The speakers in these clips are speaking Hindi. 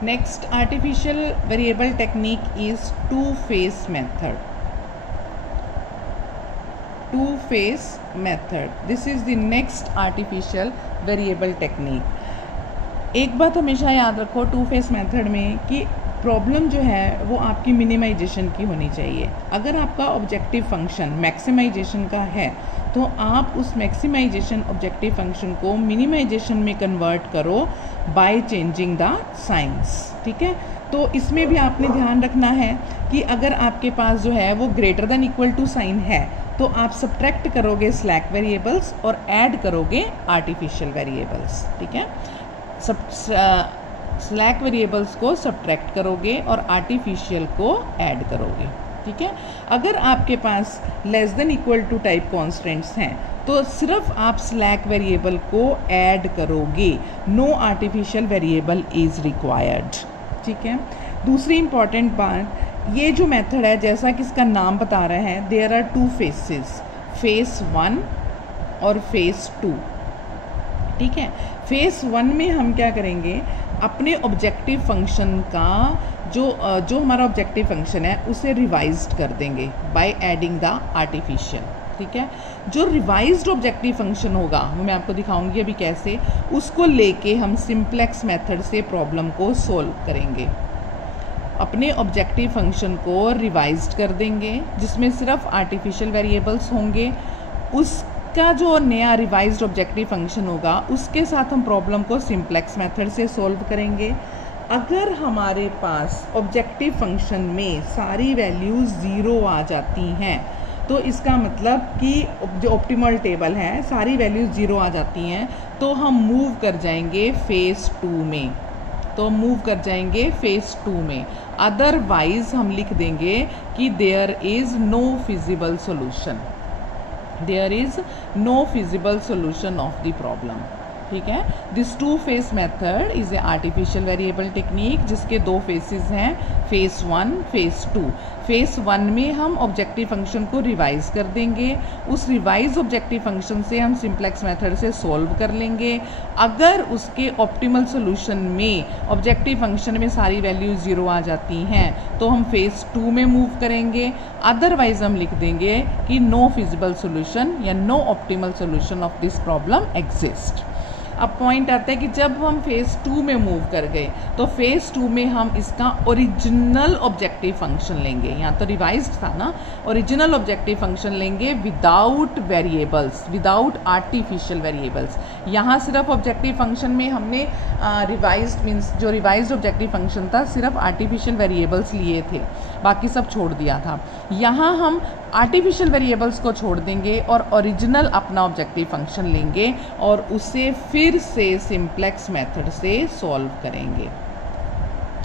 Next artificial variable technique is two-phase method. Two-phase method. This is the next artificial variable technique. एक बात हमेशा याद रखो टू फेस मेथड में कि प्रॉब्लम जो है वो आपकी मिनिमाइजेशन की होनी चाहिए। अगर आपका ऑब्जेक्टिव फंक्शन मैक्सिमाइजेशन का है तो आप उस मैक्सिमाइजेशन ऑब्जेक्टिव फंक्शन को मिनिमाइजेशन में कन्वर्ट करो बाय चेंजिंग द साइंस। ठीक है, तो इसमें भी आपने ध्यान रखना है कि अगर आपके पास जो है वो greater than equal to sign है तो आप सब्ट्रैक्ट करोगे स्लैक वेरिएबल्स और ऐड करोगे आर्टिफिशियल वेरिएबल्स। ठीक है, स्लैक वेरिएबल्स को सब्ट्रैक्ट करोगे और आर्टिफिशियल को ऐड करोगे। ठीक है, अगर आपके पास less than equal to type constants हैं तो सिर्फ आप स्लैक वेरिएबल को ऐड करोगे, no artificial variable is required. ठीक है, दूसरी इंपॉर्टेंट बात, ये जो मेथड है जैसा कि इसका नाम बता रहा है, there are two phases, phase 1 और फेस 2। ठीक है, फेस 1 में हम क्या करेंगे, अपने ऑब्जेक्टिव फंक्शन का जो हमारा ऑब्जेक्टिव फंक्शन है उसे रिवाइज्ड कर देंगे बाय एडिंग द आर्टिफिशियल। ठीक है, जो रिवाइज्ड ऑब्जेक्टिव फंक्शन होगा वो मैं आपको दिखाऊंगी अभी कैसे, उसको लेके हम सिंप्लेक्स मेथड से प्रॉब्लम को सोल्व करेंगे। अपने ऑब्जेक्टिव फंक्शन को रिवाइज्ड कर देंगे जिसमें सिर्फ आर्टिफिशियल वेरिएबल्स होंगे, उसका जो नया रिवाइज्ड ऑब्जेक्टिव फंक्शन होगा उसके साथ हम प्रॉब्लम को सिंप्लेक्स मेथड से सोल्व करेंगे। अगर हमारे पास ऑब्जेक्टिव फंक्शन में सारी वैल्यूज़ 0 आ जाती हैं तो इसका मतलब कि जो ऑप्टिमल टेबल है सारी वैल्यूज़ 0 आ जाती हैं तो हम मूव कर जाएंगे फेस 2 में। तो मूव कर जाएंगे फेस 2 में, अदरवाइज हम लिख देंगे कि there is no feasible solution, there is no feasible solution of the problem. ठीक है, this two phase method is a artificial variable technique जिसके दो फेसेस हैं, फेस 1 फेस 2। फेस 1 में हम ऑब्जेक्टिव फंक्शन को रिवाइज कर देंगे, उस रिवाइज ऑब्जेक्टिव फंक्शन से हम सिंप्लेक्स मेथड से सोल्व कर लेंगे। अगर उसके ऑप्टिमल सोल्यूशन में ऑब्जेक्टिव फंक्शन में सारी वैल्यूज 0 आ जाती हैं तो हम फेस 2 में मूव करेंगे, अदरवाइज हम लिख देंगे कि नो फिजिबल सोल्यूशन या no optimal solution of this problem exist. अब पॉइंट आता है कि जब हम फेज़ 2 में मूव कर गए तो फेज़ 2 में हम इसका ओरिजिनल ऑब्जेक्टिव फंक्शन लेंगे, यहाँ तो रिवाइज्ड था ना, ओरिजिनल ऑब्जेक्टिव फंक्शन लेंगे without variables, without artificial variables. यहाँ सिर्फ ऑब्जेक्टिव फंक्शन में हमने रिवाइज्ड मीन्स जो रिवाइज्ड ऑब्जेक्टिव फंक्शन था सिर्फ आर्टिफिशियल वेरिएबल्स लिए थे, बाकी सब छोड़ दिया था। यहाँ हम आर्टिफिशियल वेरिएबल्स को छोड़ देंगे और ओरिजिनल अपना ऑब्जेक्टिव फंक्शन लेंगे और उसे फिर से सिंप्लेक्स मेथड से सॉल्व करेंगे।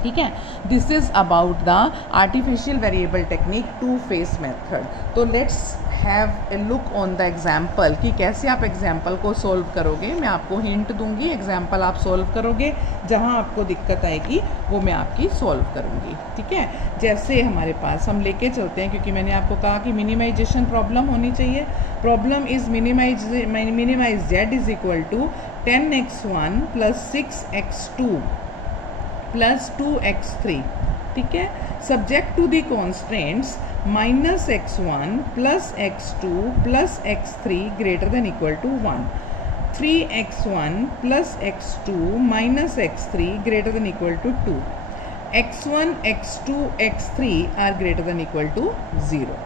ठीक है, this is about the artificial variable technique two phase method. तो let's have a look on the example कि कैसे आप एग्जाम्पल को सोल्व करोगे। मैं आपको हिंट दूंगी, एग्जाम्पल आप सोल्व करोगे, जहां आपको दिक्कत आएगी वो मैं आपकी सोल्व करूंगी। ठीक है, जैसे हमारे पास हम लेके चलते हैं, क्योंकि मैंने आपको कहा कि मिनिमाइजेशन प्रॉब्लम होनी चाहिए। Problem is minimize z is equal to 10x1 plus 6x2 plus 2x3। ठीक है, subject to the constants minus x1 plus x2 plus x3 greater than equal to 1, 3x1 plus x2 minus x3 greater than equal to 2, x1 x2 x3 are greater than equal to 0।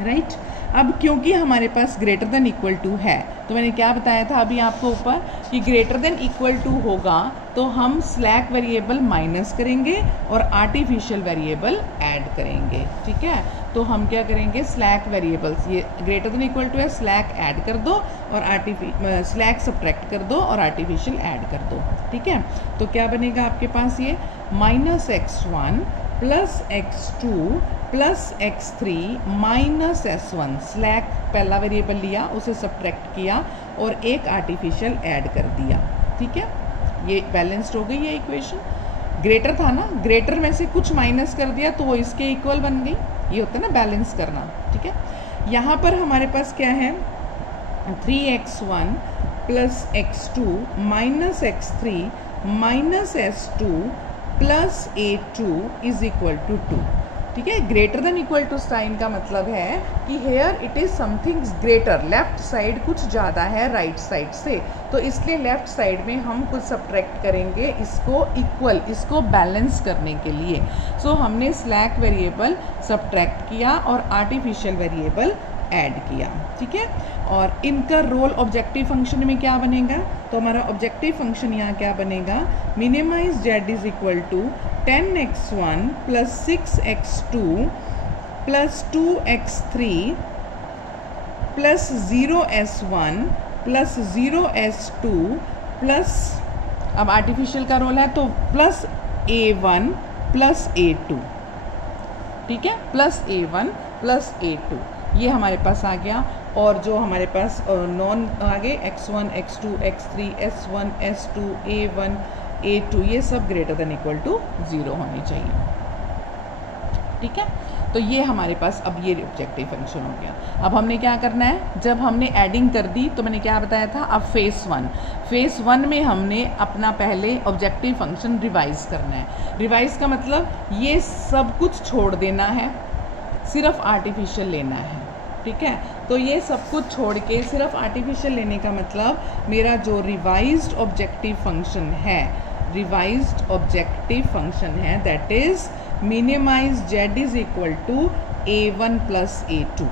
Right, अब क्योंकि हमारे पास ग्रेटर देन इक्वल टू है तो मैंने क्या बताया था अभी आपको ऊपर कि ग्रेटर देन इक्वल टू होगा तो हम स्लैक वेरिएबल माइनस करेंगे और आर्टिफिशियल वेरिएबल ऐड करेंगे। ठीक है, तो हम क्या करेंगे, स्लैक वेरिएबल्स, ये ग्रेटर देन इक्वल टू है, स्लैक ऐड कर दो और स्लैक सब्ट्रैक्ट कर दो और आर्टिफिशियल ऐड कर दो। ठीक है, तो क्या बनेगा आपके पास, ये minus x1 plus x2 plus x3 minus s1, slack पहला वेरिएबल लिया उसे सब्ट्रैक्ट किया और एक आर्टिफिशियल ऐड कर दिया। ठीक है, ये बैलेंस्ड हो गई ये इक्वेशन। ग्रेटर था ना, ग्रेटर में से कुछ माइनस कर दिया तो वो इसके इक्वल बन गई, ये होता है ना बैलेंस करना। ठीक है, यहाँ पर हमारे पास क्या है, 3x1 plus x2 minus x3 minus s2 plus A2 is equal to 2। ठीक है, greater than equal to sign का मतलब है कि here it is something greater, left side कुछ ज़्यादा है राइट साइड से, तो इसलिए लेफ्ट साइड में हम कुछ सब्ट्रैक्ट करेंगे इसको इक्वल, इसको बैलेंस करने के लिए। सो हमने स्लैक वेरिएबल सब्ट्रैक्ट किया और आर्टिफिशियल वेरिएबल ऐड किया। ठीक है, और इनका रोल ऑब्जेक्टिव फंक्शन में क्या बनेगा, तो हमारा ऑब्जेक्टिव फंक्शन यहाँ क्या बनेगा, minimize z is equal to 10x1 plus 6x2 plus 2x3 plus 0s1 plus 0s2 plus, अब आर्टिफिशियल का रोल है तो प्लस A1 प्लस A2। ठीक है, प्लस A1 प्लस A2 ये हमारे पास आ गया। और जो हमारे पास नॉन आ गए x1 x2 x3 s1 s2 a1 a2 ये सब ग्रेटर देन इक्वल टू 0 होने चाहिए। ठीक है, तो ये हमारे पास अब ये ऑब्जेक्टिव फंक्शन हो गया। अब हमने क्या करना है, जब हमने एडिंग कर दी तो मैंने क्या बताया था, अब फेस वन में हमने अपना पहले ऑब्जेक्टिव फंक्शन रिवाइज करना है। रिवाइज का मतलब ये सब कुछ छोड़ देना है, सिर्फ आर्टिफिशियल लेना है। ठीक है, तो ये सब कुछ छोड़ के सिर्फ आर्टिफिशियल लेने का मतलब मेरा जो रिवाइज्ड ऑब्जेक्टिव फंक्शन है, रिवाइज्ड ऑब्जेक्टिव फंक्शन है that is minimize z is equal to a1 plus a2।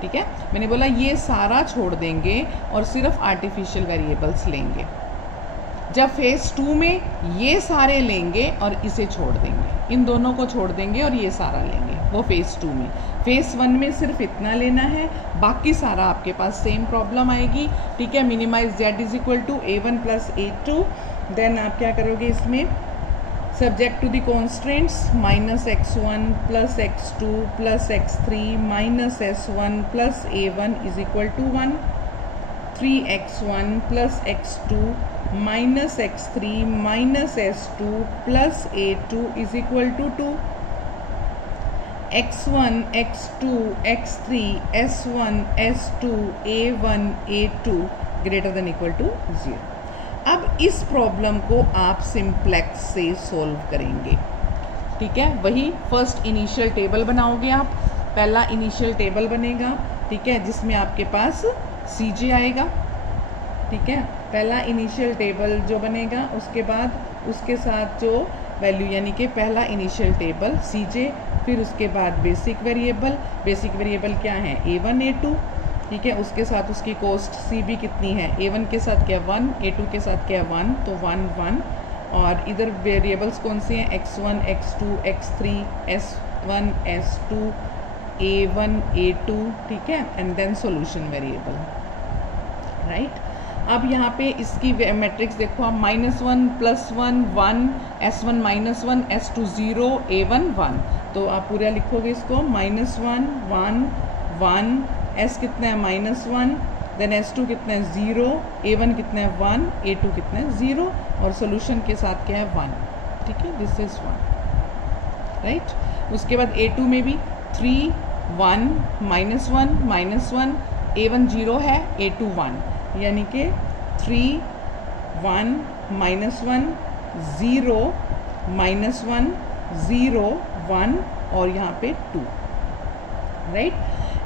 ठीक है, मैंने बोला ये सारा छोड़ देंगे और सिर्फ आर्टिफिशियल वेरिएबल्स लेंगे। जब फेज 2 में ये सारे लेंगे और इसे छोड़ देंगे, इन दोनों को छोड़ देंगे और ये सारा लेंगे, वो फेज 2 में। फेज 1 में सिर्फ इतना लेना है, बाकी सारा आपके पास सेम प्रॉब्लम आएगी। ठीक है, minimize z is equal to a1 plus a2। Then आप क्या करोगे इसमें, subject to the constants minus x1 plus x2 plus x3 minus s1 plus a1 is equal to 1, 3x1 plus x2 minus x3 minus s2 plus a2 is equal to 2, x1 x2 x3 s1 s2 a1 a2 greater than equal to 0। अब इस प्रॉब्लम को आप सिंप्लेक्स से सोल्व करेंगे। ठीक है, वही फर्स्ट इनिशियल टेबल बनाओगे आप, पहला इनिशियल टेबल बनेगा। ठीक है, जिसमें आपके पास CJ आएगा। ठीक है, पहला इनिशियल टेबल जो बनेगा, उसके बाद उसके साथ जो वैल्यू यानी कि पहला इनिशियल टेबल CJ, फिर उसके बाद बेसिक वेरिएबल क्या है, a1 a2। ठीक है, उसके साथ उसकी कॉस्ट CB कितनी है, a1 के साथ क्या 1, a2 के साथ क्या 1, तो 1 1। और इधर वेरिएबल्स कौन से हैं, x1 x2 x3 s1 s2 a1 a2। ठीक है, and then solution variable. Right, अब यहाँ पे इसकी मैट्रिक्स देखो आप, -1 +1 1 s1 -1 s2 0 a1 1। तो आप पूरा लिखोगे इसको, -1 1 1 s कितना है -1, देन s2 कितना है 0, a1 कितना है 1, a2 कितना है 0, और सोल्यूशन के साथ क्या है 1। ठीक है, दिस इज 1। राइट, उसके बाद a2 में भी 3 1 -1 a1 0 है, a2 1, यानी कि 3 1 -1 0 -1 0 1 और यहाँ पे 2। राइट,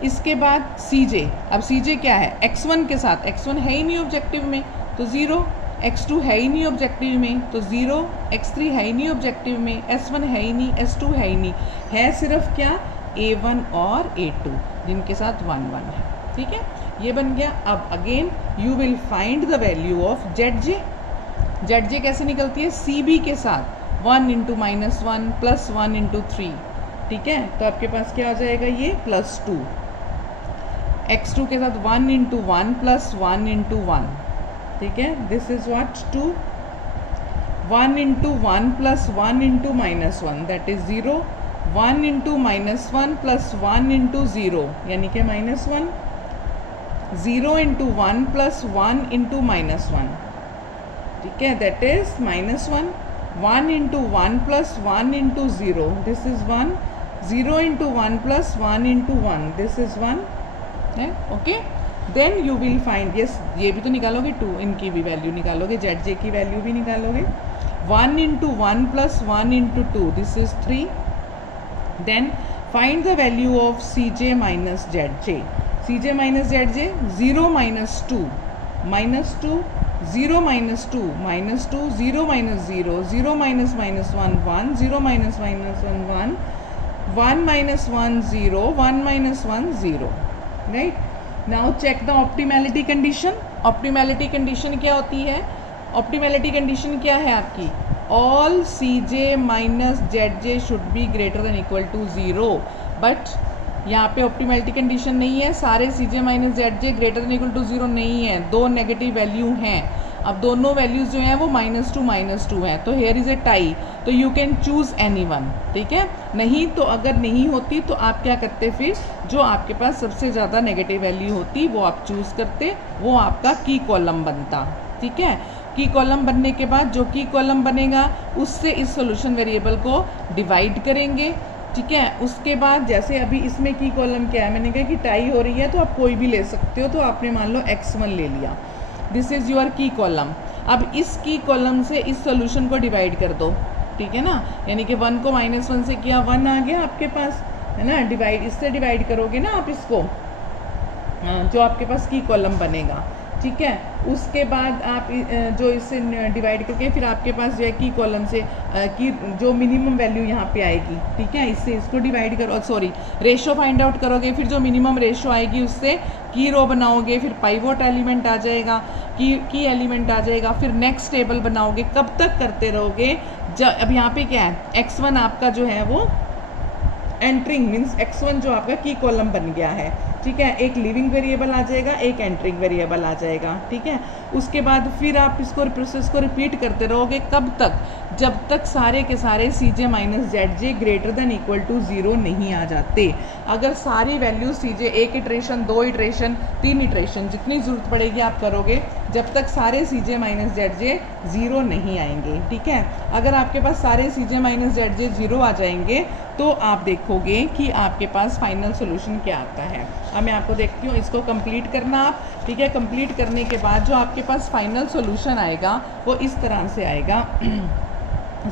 इसके बाद CJ, अब CJ क्या है, x1 के साथ, x1 है ही नहीं ऑब्जेक्टिव में तो 0, x2 है ही नहीं ऑब्जेक्टिव में तो 0, x3 है ही नहीं ऑब्जेक्टिव में, s1 है ही नहीं, s2 है ही नहीं, है सिर्फ क्या a1 और a2 जिनके साथ 1 1 है। ठीक है, ये बन गया। अब again you will find the value of ZJ कैसे निकलती है, CB के साथ 1 × -1 + 1 × 3। ठीक है, तो आपके पास क्या हो जाएगा, ये +2, x2 के साथ 1 × 1 + 1 × 1। ठीक है, this is what 2, 1 × 1 + 1 × -1 that is 0, 1 × -1 + 1 × 0 यानी कि -1, 0 × 1 + 1 × -1। ठीक है, that is -1, 1 × 1 + 1 × 0 this is 1, 0 × 1 + 1 × 1 this is 1 है। Okay, then you will find, yes ये भी तो निकालोगे 2, इनकी भी वैल्यू निकालोगे, ZJ की वैल्यू भी निकालोगे। 1 into 1 plus 1 into 2, this is 3. Then find the value of Cj minus Zj. Cj minus Zj, 0 minus 2, minus 2, 0 minus 2, minus 2, 0 minus 0, 0 minus minus 1, 1, 0 minus minus 1, 1, 1 minus 1, 0, 1 minus 1, 0. Right? Now check the optimality condition. Optimality condition क्या होती है? Optimality condition क्या है आपकी? All Cj minus Zj should be greater than equal to 0. But यहाँ पे ऑप्टिमैलिटी कंडीशन नहीं है, सारे Cj minus Zj greater than equal to 0 नहीं है, दो नेगेटिव वैल्यू हैं. अब दोनों वैल्यूज जो हैं वो -2 हैं, तो हेयर इज ए टाई, तो you can choose any one. ठीक है, नहीं तो अगर नहीं होती तो आप क्या करते, फिर जो आपके पास सबसे ज़्यादा नेगेटिव वैल्यू होती वो आप चूज़ करते, वो आपका की कॉलम बनता. ठीक है, की कॉलम बनने के बाद जो की कॉलम बनेगा उससे इस सोल्यूशन वेरिएबल को डिवाइड करेंगे. ठीक है, उसके बाद जैसे अभी इसमें की कॉलम क्या है, मैंने कहा कि टाई हो रही है तो आप कोई भी ले सकते हो, तो आपने मान लो x1 ले लिया, दिस इज़ योर की कॉलम. अब इस की कॉलम से इस सोल्यूशन को डिवाइड कर दो. ठीक है ना, यानी कि 1 को -1 से किया, 1 आ गया आपके पास, है ना. डिवाइड, इससे डिवाइड करोगे ना आप इसको, जो आपके पास की कॉलम बनेगा. ठीक है, उसके बाद आप जो इससे डिवाइड करके फिर आपके पास जो है की कॉलम से की जो मिनिमम वैल्यू यहाँ पे आएगी. ठीक है, इससे इसको डिवाइड करो, सॉरी रेशो फाइंड आउट करोगे, फिर जो मिनिमम रेशो आएगी उससे की रो बनाओगे, फिर पाइवोट एलिमेंट आ जाएगा, की एलिमेंट आ जाएगा, फिर नेक्स्ट टेबल बनाओगे. कब तक करते रहोगे? जब अब यहाँ पे क्या है, x1 आपका जो है वो एंटरिंग मीन्स x1 जो आपका की कॉलम बन गया है. ठीक है, एक लिविंग वेरिएबल आ जाएगा, एक एंटरिंग वेरिएबल आ जाएगा. ठीक है, उसके बाद फिर आप इसको प्रोसेस को रिपीट करते रहोगे. कब तक? जब तक सारे के सारे Cj minus Zj greater than equal to 0 नहीं आ जाते. अगर सारी वैल्यू Cj, एक इटरेशन, 2 इटरेशन, 3 इटरेशन, जितनी ज़रूरत पड़ेगी आप करोगे, जब तक सारे Cj माइनस Zj 0 नहीं आएंगे. ठीक है, अगर आपके पास सारे Cj माइनस Zj 0 आ जाएंगे तो आप देखोगे कि आपके पास फाइनल सोल्यूशन क्या आता है. अब मैं आपको देखती हूँ, इसको कंप्लीट करना आप. ठीक है, कंप्लीट करने के बाद जो आपके पास फाइनल सोल्यूशन आएगा वो इस तरह से आएगा.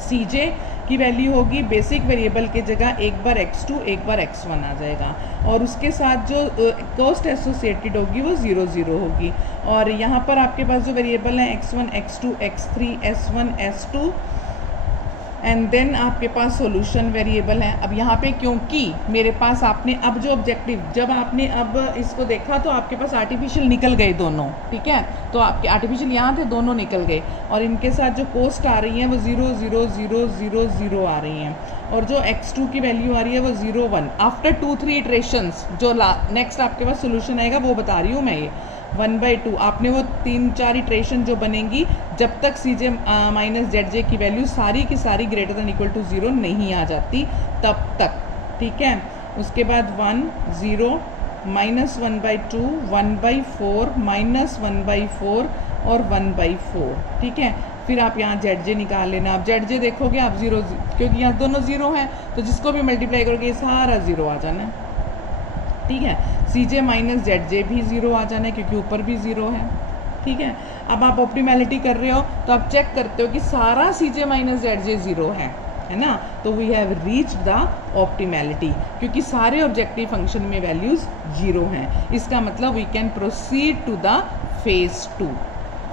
Cj की वैल्यू होगी बेसिक वेरिएबल की जगह एक बार x2 एक बार x1 आ जाएगा, और उसके साथ जो कॉस्ट एसोसिएटेड होगी वो 0 0 होगी. और यहाँ पर आपके पास जो वेरिएबल है x1 x2 x3 s1 s2 and then आपके पास सॉल्यूशन वेरिएबल है. अब यहाँ पे क्योंकि मेरे पास आपने अब जो ऑब्जेक्टिव, जब आपने अब इसको देखा तो आपके पास आर्टिफिशियल निकल गए दोनों. ठीक है, तो आपके आर्टिफिशियल यहाँ थे, दोनों निकल गए, और इनके साथ जो कॉस्ट आ रही है वो 0 0 0 0 0 आ रही हैं, और जो x2 की वैल्यू आ रही है वो 0 1. आफ्टर 2-3 इटरेशंस जो नेक्स्ट आपके पास सोल्यूशन आएगा वो बता रही हूँ मैं, ये 1/2 आपने वो 3-4 इटरेशन जो बनेंगी, जब तक Cj माइनस Zj की वैल्यू सारी की सारी ग्रेटर देन इक्वल टू 0 नहीं आ जाती तब तक. ठीक है, उसके बाद 1 0 -1/2 1/4 -1/4 और 1/4. ठीक है, फिर आप यहाँ Zj निकाल लेना. आप Zj देखोगे आप 0, क्योंकि यहाँ दोनों 0 हैं तो जिसको भी मल्टीप्लाई करोगे ये सारा 0 आ जाना है. ठीक है, Cj माइनस Zj भी 0 आ जाना है क्योंकि ऊपर भी 0 है. ठीक है, अब आप ऑप्टिमैलिटी कर रहे हो तो आप चेक करते हो कि सारा Cj माइनस Zj 0 है ना, तो we have reached the optimality, क्योंकि सारे ऑब्जेक्टिव फंक्शन में वैल्यूज 0 हैं. इसका मतलब we can proceed to the phase 2.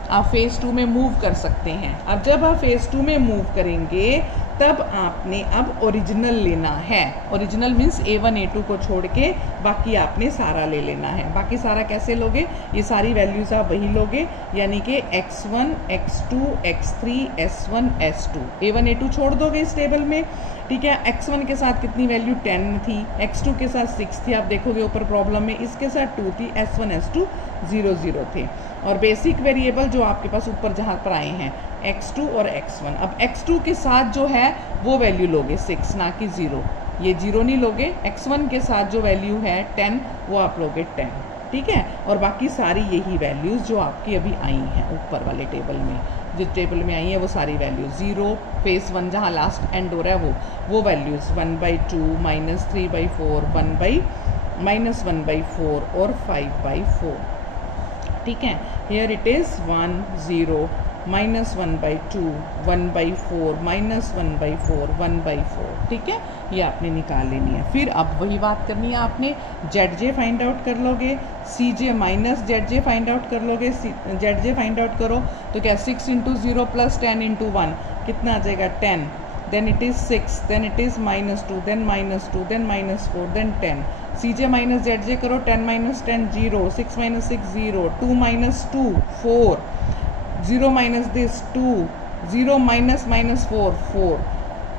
आप फेज़ 2 में मूव कर सकते हैं. अब जब आप फेज़ 2 में मूव करेंगे तब आपने अब ओरिजिनल लेना है. ओरिजिनल मीन्स A1 A2 को छोड़ के बाकी आपने सारा ले लेना है. बाकी सारा कैसे लोगे? ये सारी वैल्यूज़ आप वही लोगे, यानी कि x1 x2 x3 s1 s2. A1 A2 छोड़ दोगे इस टेबल में. ठीक है, x1 के साथ कितनी वैल्यू 10 थी, x2 के साथ 6 थी, आप देखोगे ऊपर प्रॉब्लम में, इसके साथ 2 थी, s1 s2 0 0 थे. और बेसिक वेरिएबल जो आपके पास ऊपर जहाँ पर आए हैं x2 और x1. अब x2 के साथ जो है वो वैल्यू लोगे 6, ना कि 0. ये 0 नहीं लोगे. x1 के साथ जो वैल्यू है 10 वो आप लोगे 10. ठीक है, और बाकी सारी यही वैल्यूज़ जो आपकी अभी आई हैं ऊपर वाले टेबल में, जिस टेबल में आई है वो सारी वैल्यूज 0, फेज 1 जहाँ लास्ट एंड हो रहा है वो वैल्यूज़ 1/2 -3/4 -1/4 और 5/4. ठीक है, हियर इट इज़ 1 0 -1/2, 1/4, -1/4, 1/4, ठीक है, ये आपने निकाल लेनी है। फिर अब वही बात करनी है आपने, ZJ फाइंड आउट कर लोगे, CJ minus ZJ find out कर लोगे। ZJ फाइंड आउट करो तो क्या 6 × 0 + 10 × 1 कितना आ जाएगा 10, then it is 6, then it is -2, then -2, then -4, then 10। CJ minus ZJ करो, 10 - 10 0, 6 - 6 0, 2 - 2 4, 0 minus this 2, 0 minus -4 4।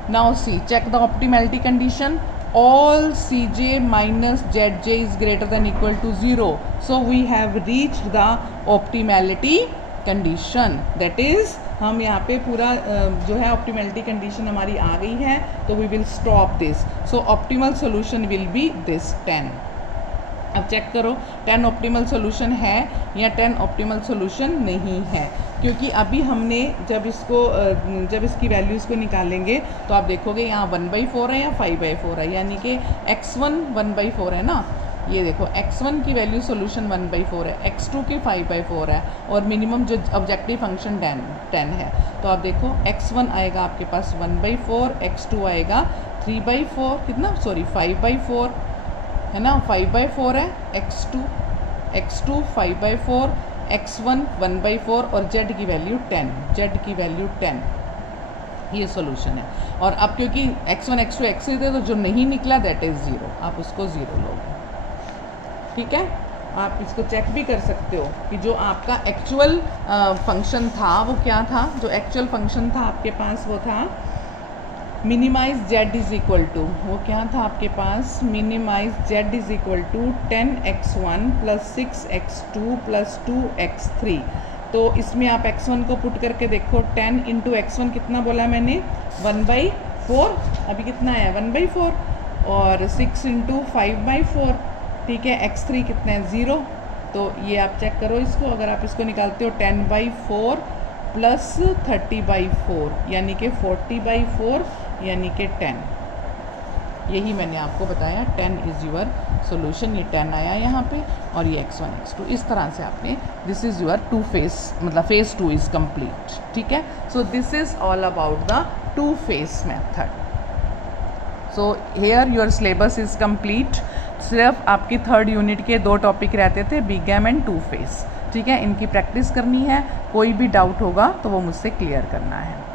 Now see, check the optimality condition. All CJ minus ZJ is greater than equal to 0. So we have reached the optimality condition. That is, हम यहाँ पे पूरा जो है optimality condition हमारी आ गई है, तो we will stop this. So optimal solution will be this 10. अब चेक करो 10 ऑप्टिमल सोल्यूशन है या 10 ऑप्टिमल सोल्यूशन नहीं है, क्योंकि अभी हमने जब इसकी वैल्यूज़ को निकालेंगे तो आप देखोगे यहाँ 1/4 है या 5/4 है, यानी कि x1 1/4 है ना। ये देखो x1 की वैल्यू सोल्यूशन 1/4 है, x2 की 5/4 है, और मिनिमम जो ऑब्जेक्टिव फंक्शन 10 है। तो आप देखो x1 आएगा आपके पास 1/4, x2 आएगा 3/4, कितना 5/4 है ना, 5/4 है, x2 5/4, x1 1/4 और z की वैल्यू 10, ये सोल्यूशन है। और अब क्योंकि x1 x2 x3 थे तो जो नहीं निकला दैट इज़ 0, आप उसको 0 लोगे, ठीक है। आप इसको चेक भी कर सकते हो कि जो आपका एक्चुअल फंक्शन था वो क्या था। जो एक्चुअल फंक्शन था आपके पास वो था minimize z is equal to, वो क्या था आपके पास, minimize z is equal to 10x1 + 6x2 + 2x3। तो इसमें आप x1 को पुट करके देखो, 10 × x1 कितना बोला मैंने 1/4, अभी कितना आया 1/4, और 6 × 5/4, ठीक है, x3 कितना है 0। तो ये आप चेक करो इसको, अगर आप इसको निकालते हो 10/4 + 30/4 यानी कि 40/4 यानी कि 10। यही मैंने आपको बताया, 10 इज़ योर सोल्यूशन। ये 10 आया यहाँ पे, और ये x1 x2, इस तरह से आपने, दिस इज़ योर 2 फेस, मतलब फेज़ 2 इज़ कंप्लीट, ठीक है। So this is all about the 2 face method. So here your syllabus is complete. सिर्फ आपकी 3rd यूनिट के 2 टॉपिक रहते थे, बिगैम एंड 2 फेस, ठीक है। इनकी प्रैक्टिस करनी है, कोई भी डाउट होगा तो वो मुझसे क्लियर करना है।